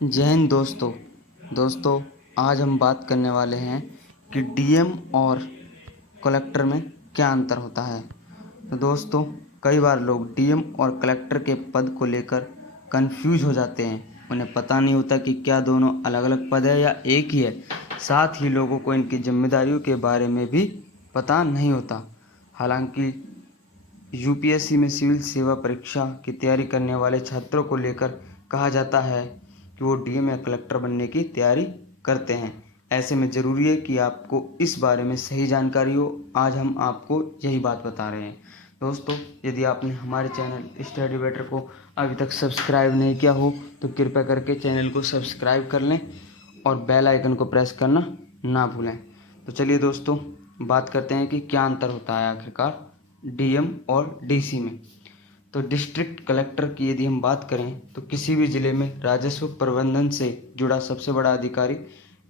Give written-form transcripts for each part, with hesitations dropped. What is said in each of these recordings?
जय हिंद दोस्तों आज हम बात करने वाले हैं कि डीएम और कलेक्टर में क्या अंतर होता है। तो दोस्तों, कई बार लोग डीएम और कलेक्टर के पद को लेकर कंफ्यूज हो जाते हैं। उन्हें पता नहीं होता कि क्या दोनों अलग अलग पद है या एक ही है। साथ ही लोगों को इनकी जिम्मेदारियों के बारे में भी पता नहीं होता। हालांकि यूपीएससी में सिविल सेवा परीक्षा की तैयारी करने वाले छात्रों को लेकर कहा जाता है कि वो डीएम या कलेक्टर बनने की तैयारी करते हैं। ऐसे में ज़रूरी है कि आपको इस बारे में सही जानकारी हो। आज हम आपको यही बात बता रहे हैं। दोस्तों, यदि आपने हमारे चैनल स्टडी बेटर को अभी तक सब्सक्राइब नहीं किया हो तो कृपया करके चैनल को सब्सक्राइब कर लें और बेल आइकन को प्रेस करना ना भूलें। तो चलिए दोस्तों, बात करते हैं कि क्या अंतर होता है आखिरकार डीएम और डीसी में। तो डिस्ट्रिक्ट कलेक्टर की यदि हम बात करें तो किसी भी ज़िले में राजस्व प्रबंधन से जुड़ा सबसे बड़ा अधिकारी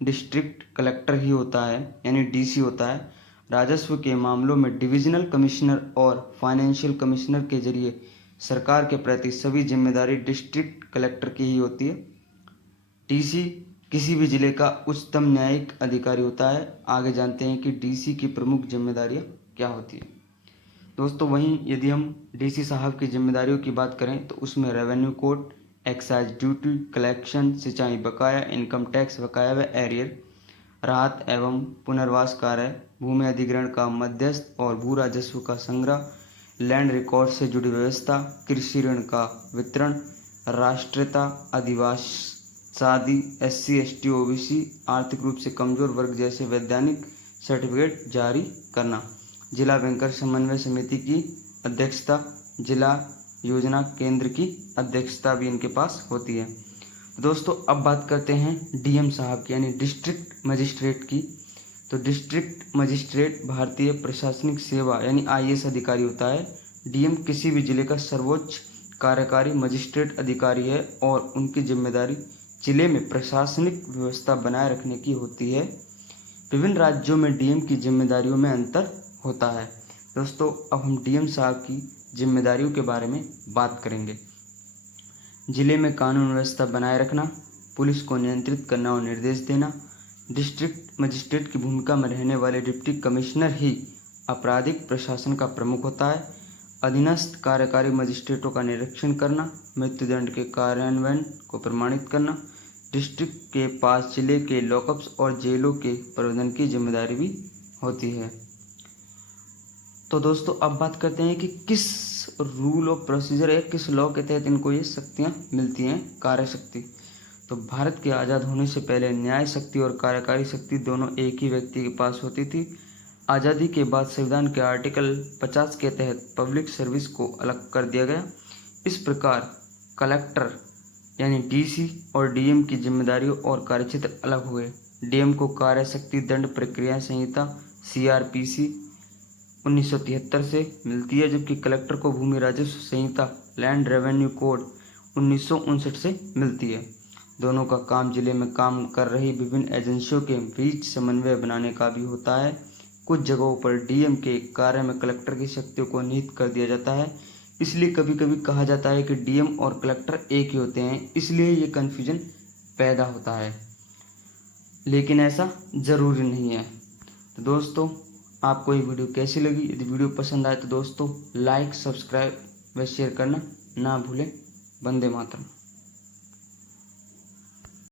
डिस्ट्रिक्ट कलेक्टर ही होता है, यानी डीसी होता है। राजस्व के मामलों में डिविजनल कमिश्नर और फाइनेंशियल कमिश्नर के जरिए सरकार के प्रति सभी जिम्मेदारी डिस्ट्रिक्ट कलेक्टर की ही होती है। डीसी किसी भी जिले का उच्चतम न्यायिक अधिकारी होता है। आगे जानते हैं कि डीसी की प्रमुख जिम्मेदारियां क्या होती है। दोस्तों, वहीं यदि हम डीसी साहब की जिम्मेदारियों की बात करें तो उसमें revenue code, excise duty, collection, सिंचाई बकाया, इनकम टैक्स बकाया व एरियर, राहत एवं पुनर्वास कार्य, भूमि अधिग्रहण का मध्यस्थ और भू राजस्व का संग्रह, लैंड रिकॉर्ड से जुड़ी व्यवस्था, कृषि ऋण का वितरण, राष्ट्रीयता, आदिवासी, SC ST OBC, आर्थिक रूप से कमजोर वर्ग जैसे वैधानिक सर्टिफिकेट जारी करना, जिला बैंकर समन्वय समिति की अध्यक्षता, जिला योजना केंद्र की अध्यक्षता भी इनके पास होती है। दोस्तों, अब बात करते हैं डीएम साहब की, यानी डिस्ट्रिक्ट मजिस्ट्रेट की। तो डिस्ट्रिक्ट मजिस्ट्रेट भारतीय प्रशासनिक सेवा यानी IAS अधिकारी होता है। डीएम किसी भी जिले का सर्वोच्च कार्यकारी मजिस्ट्रेट अधिकारी है और उनकी जिम्मेदारी जिले में प्रशासनिक व्यवस्था बनाए रखने की होती है। विभिन्न राज्यों में डीएम की जिम्मेदारियों में अंतर होता है। दोस्तों, अब हम डीएम साहब की जिम्मेदारियों के बारे में बात करेंगे। जिले में कानून व्यवस्था बनाए रखना, पुलिस को नियंत्रित करना और निर्देश देना। डिस्ट्रिक्ट मजिस्ट्रेट की भूमिका में रहने वाले डिप्टी कमिश्नर ही आपराधिक प्रशासन का प्रमुख होता है। अधीनस्थ कार्यकारी मजिस्ट्रेटों का निरीक्षण करना, मृत्युदंड के कार्यान्वयन को प्रमाणित करना। डिस्ट्रिक्ट के पास जिले के लॉकअप्स और जेलों के प्रबंधन की जिम्मेदारी भी होती है। तो दोस्तों, अब बात करते हैं कि किस रूल ऑफ प्रोसीजर या किस लॉ के तहत इनको ये शक्तियाँ मिलती हैं, कार्य शक्ति। तो भारत के आज़ाद होने से पहले न्याय शक्ति और कार्यकारी शक्ति दोनों एक ही व्यक्ति के पास होती थी। आज़ादी के बाद संविधान के आर्टिकल 50 के तहत पब्लिक सर्विस को अलग कर दिया गया। इस प्रकार कलेक्टर यानी डीसी और डीएम की जिम्मेदारियों और कार्यक्षेत्र अलग हुए। डीएम को कार्य शक्ति दंड प्रक्रिया संहिता CRPC 1973 से मिलती है, जबकि कलेक्टर को भूमि राजस्व संहिता लैंड रेवेन्यू कोड 1959 से मिलती है। दोनों का काम जिले में काम कर रही विभिन्न एजेंसियों के बीच समन्वय बनाने का भी होता है। कुछ जगहों पर डीएम के कार्य में कलेक्टर की शक्तियों को निहित कर दिया जाता है, इसलिए कभी कभी कहा जाता है कि डीएम और कलेक्टर एक ही होते हैं। इसलिए ये कन्फ्यूजन पैदा होता है, लेकिन ऐसा ज़रूरी नहीं है। तो दोस्तों, आपको ये वीडियो कैसी लगी? यदि वीडियो पसंद आए तो दोस्तों लाइक, सब्सक्राइब व शेयर करना ना भूलें। वंदे मातरम।